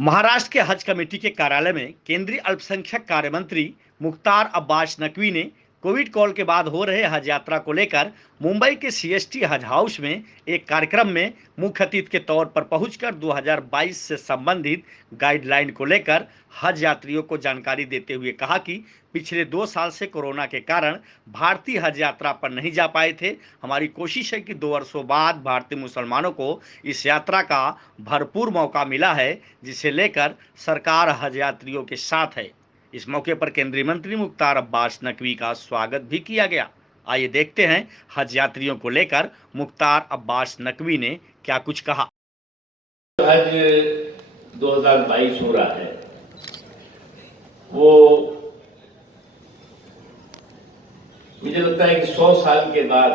महाराष्ट्र के हज कमेटी के कार्यालय में केंद्रीय अल्पसंख्यक कार्य मंत्री मुख्तार अब्बास नकवी ने कोविड कॉल के बाद हो रहे हज यात्रा को लेकर मुंबई के सीएसटी हज हाउस में एक कार्यक्रम में मुख्य अतिथि के तौर पर पहुंचकर 2022 से संबंधित गाइडलाइन को लेकर हज यात्रियों को जानकारी देते हुए कहा कि पिछले 2 साल से कोरोना के कारण भारतीय हज यात्रा पर नहीं जा पाए थे। हमारी कोशिश है कि 2 वर्षों बाद भारतीय मुसलमानों को इस यात्रा का भरपूर मौका मिला है, जिसे लेकर सरकार हज यात्रियों के साथ है। इस मौके पर केंद्रीय मंत्री मुख्तार अब्बास नकवी का स्वागत भी किया गया। आइए देखते हैं हज यात्रियों को लेकर मुख्तार अब्बास नकवी ने क्या कुछ कहा। हज 2022 हो रहा है, वो मुझे लगता है कि 100 साल के बाद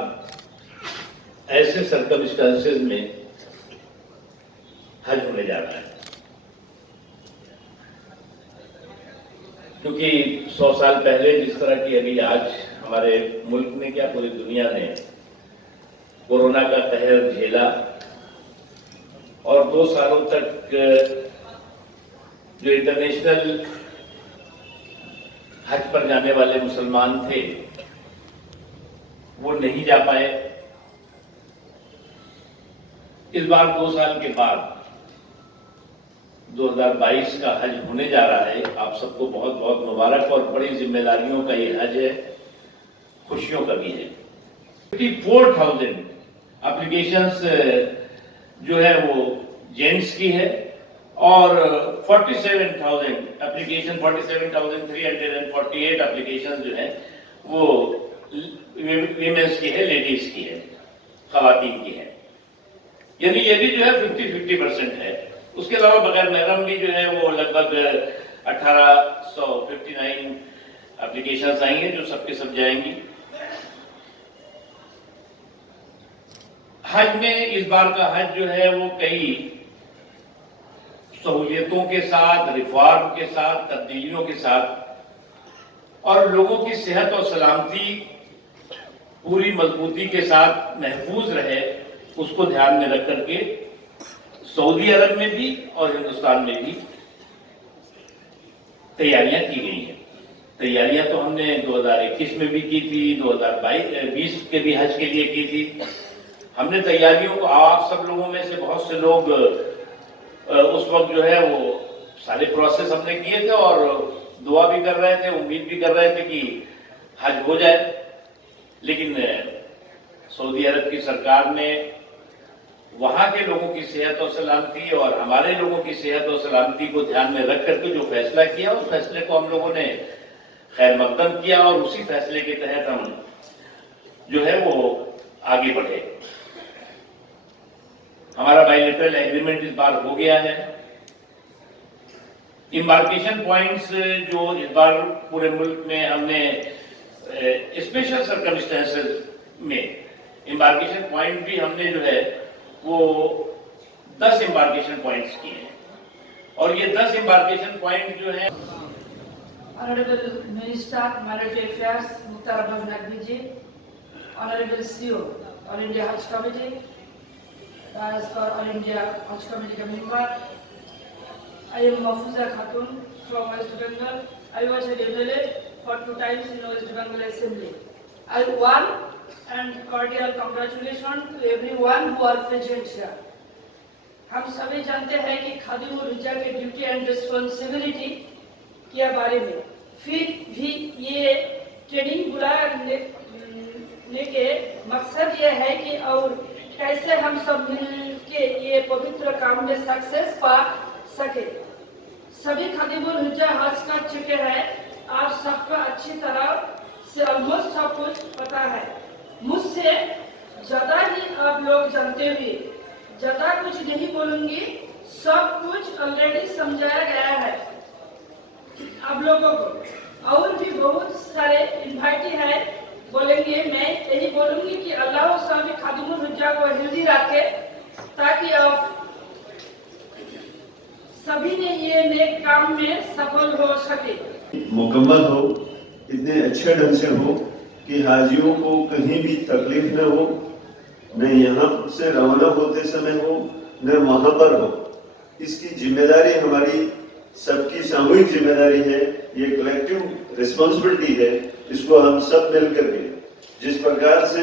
ऐसे सर्कमस्टेंसेस में हज होने जा रहा है, क्योंकि 100 साल पहले जिस तरह की अभी आज हमारे मुल्क ने क्या पूरी दुनिया ने कोरोना का कहर झेला और 2 सालों तक जो इंटरनेशनल हज पर जाने वाले मुसलमान थे वो नहीं जा पाए। इस बार 2 साल के बाद 2022 का हज होने जा रहा है। आप सबको बहुत बहुत मुबारक और बड़ी जिम्मेदारियों का ये हज है, खुशियों का भी है। 54,000 एप्लीकेशंस जो है वो जेंट्स की है और 47,000 एप्लीकेशन 47,348 एप्लीकेशन जो है वो वीमेंस की है, लेडीज की है, खवातीन की है। यानी ये भी जो है 50-50% है। उसके अलावा बगैर महरम भी जो है वो लगभग 1859 एप्लीकेशंस आई हैं जो सबके सब जाएंगी। हज में इस बार का हज जो है वो कई सहूलियतों के साथ, रिफॉर्म के साथ, तब्दीलियों के साथ और लोगों की सेहत और सलामती पूरी मजबूती के साथ महफूज रहे, उसको ध्यान में रख करके सऊदी अरब में भी और हिंदुस्तान में भी तैयारियां की गई हैं। तैयारियां तो हमने 2021 में भी की थी, 2020 के भी हज के लिए की थी। हमने तैयारियों को, आप सब लोगों में से बहुत से लोग उस वक्त जो है वो सारे प्रोसेस हमने किए थे और दुआ भी कर रहे थे, उम्मीद भी कर रहे थे कि हज हो जाए। लेकिन सऊदी अरब की सरकार ने वहां के लोगों की सेहत और सलामती और हमारे लोगों की सेहत और सलामती को ध्यान में रख करके जो फैसला किया, उस फैसले को हम लोगों ने खैर मकदम किया और उसी फैसले के तहत हम जो है वो आगे बढ़े। हमारा बायलैटरल एग्रीमेंट इस बार हो गया है। इम्बार्केशन पॉइंट्स जो इस बार पूरे मुल्क में हमने स्पेशल सर्कमस्टेंसेस में इम्बार्केशन पॉइंट भी हमने जो है वो 10 इम्बार्केशन पॉइंट्स किए हैं और ये 10 इम्बार्केशन पॉइंट जो है Honorable Minister, Minority Affairs, Mukhtar Abbas Naqvi ji, Honorable CEO, All India Hajj Committee, as for All India Hajj Committee member, I am Mahfooza Khatun from West Bengal. I was a delegate for 2 times in West Bengal Assembly. I won and cordial congratulations to everyone who are present here. हम सभी जानते हैं कि खादिम और हिजा के duty and responsibility के बारे में, फिर भी ये ट्रेनिंग बुलाने के मकसद ये है कि और कैसे हम सब मिल के ये पवित्र काम में सक्सेस पा सके। सभी खादिमुल हिजा हज कर चुके हैं, आप सबका अच्छी तरह से ऑलमोस्ट सब कुछ पता है। मुझसे ज्यादा ही आप लोग जानते हुए ज्यादा कुछ नहीं बोलूंगी, सब कुछ ऑलरेडी समझाया गया है आप लोगों को। और भी बहुत सारे इन्वाइटी है बोलेंगे। मैं यही बोलूंगी कि अल्लाह सभी खादिमुल हिजा को हेल्दी रखे ताकि आप सभी ने ये नेक काम में सफल हो सके, मुकम्मल हो, इतने अच्छे ढंग से हो कि हाजियों को कहीं भी तकलीफ न हो, न यहाँ से रवाना होते समय हो, न वहाँ पर हो। इसकी जिम्मेदारी हमारी सबकी सामूहिक जिम्मेदारी है, ये कलेक्टिव रिस्पॉन्सिबिलिटी है। इसको हम सब मिल करके जिस प्रकार से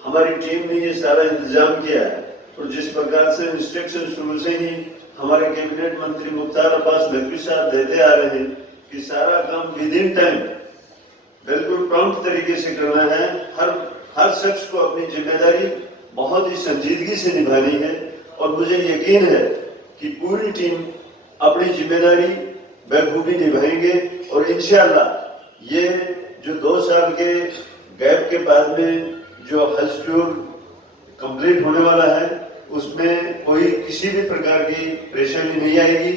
हमारी टीम ने ये सारा इंतजाम किया है और जिस प्रकार से इंस्ट्रक्शन शुरू से ही हमारे कैबिनेट मंत्री मुख्तार अब्बास नकवी साहब देते आ रहे हैं कि सारा काम विद इन टाइम बिल्कुल प्रॉम्प्ट तरीके से करना है। हर शख्स को अपनी जिम्मेदारी बहुत ही संजीदगी से निभानी है और मुझे यकीन है कि पूरी टीम अपनी जिम्मेदारी बखूबी निभाएंगे और इंशाअल्लाह ये जो 2 साल के गैप के बाद में जो हज टूर कंप्लीट होने वाला है उसमें कोई किसी भी प्रकार की परेशानी नहीं आएगी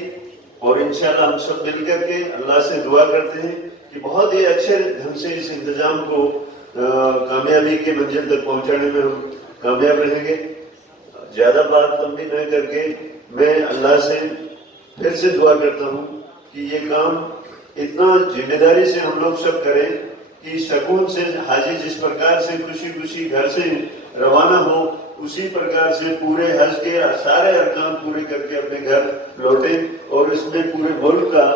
और इंशाअल्लाह हम सब मिलकर के अल्लाह से दुआ करते हैं कि बहुत ही अच्छे ढंग से इस इंतजाम को कामयाबी के मंजिल तक पहुंचाने में हम कामयाब रहेंगे। ज्यादा बात लंबी न करके मैं अल्लाह से फिर से दुआ करता हूं कि ये काम इतना जिम्मेदारी से हम लोग सब करें कि सुकून से हाजी जिस प्रकार से खुशी खुशी घर से रवाना हो उसी प्रकार से पूरे हज के सारे अरकान पूरे करके अपने घर लौटे और इसमें पूरे मुल्क का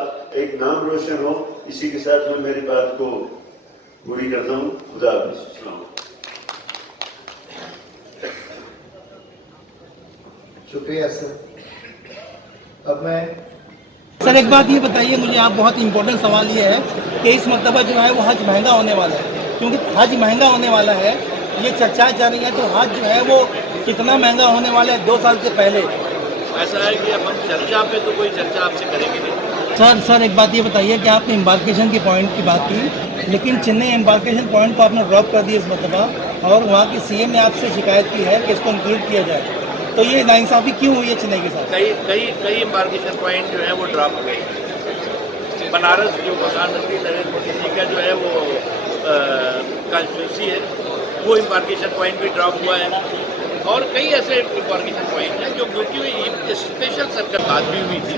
एक नाम रोशन हो। इसी के साथ मैं मेरी बात को पूरी करता हूँ। खुदा हाफिज़। शुक्रिया सर। अब मैं सर एक बात ये बताइए मुझे, आप बहुत इंपॉर्टेंट सवाल ये है कि इस मरतबा जो है वो हज महंगा होने वाला है, क्योंकि हज महंगा होने वाला है ये चर्चाएं चल रही हैं, तो हज जो है वो कितना महंगा होने वाला है 2 साल से पहले? ऐसा है कि अब हम चर्चा पे तो कोई चर्चा आपसे करेंगे नहीं। सर एक बात ये बताइए कि आपने एम्बार्केशन के पॉइंट की बात की, लेकिन चेन्नई एम्बार्केशन पॉइंट को आपने ड्रॉप कर दिया इस मरतबा और वहाँ की सीएम ने आपसे शिकायत की है कि इसको इंक्लूड किया जाए, तो ये नाइंसाफ़ी क्यों हुई है चेन्नई के साथ? कई एम्बार्केशन पॉइंट जो है वो ड्रॉप हो गए। बनारस जो प्रधानमंत्री नरेंद्र मोदी जी का जो है वो कॉन्स्टिट्यूंसी है वो एम्बार्केशन पॉइंट भी ड्रॉप हुआ है और कई ऐसे एम्बार्केशन पॉइंट हैं जो क्योंकि स्पेशल सर्कल बात भी हुई थी।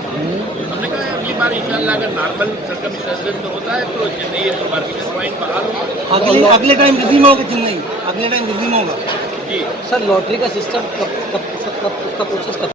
हमने कहा अगली बार इंशाल्लाह अगर नॉर्मल सर्कमस्टेंसेस में होता है तो चेन्नई एम्बार्केशन पॉइंट बहाल होगा। अगले टाइम रिज्यूम होगा चेन्नई, अगले टाइम रिज्यूम होगा। जी सर लॉटरी का सिस्टम कब उसका प्रोसेस कब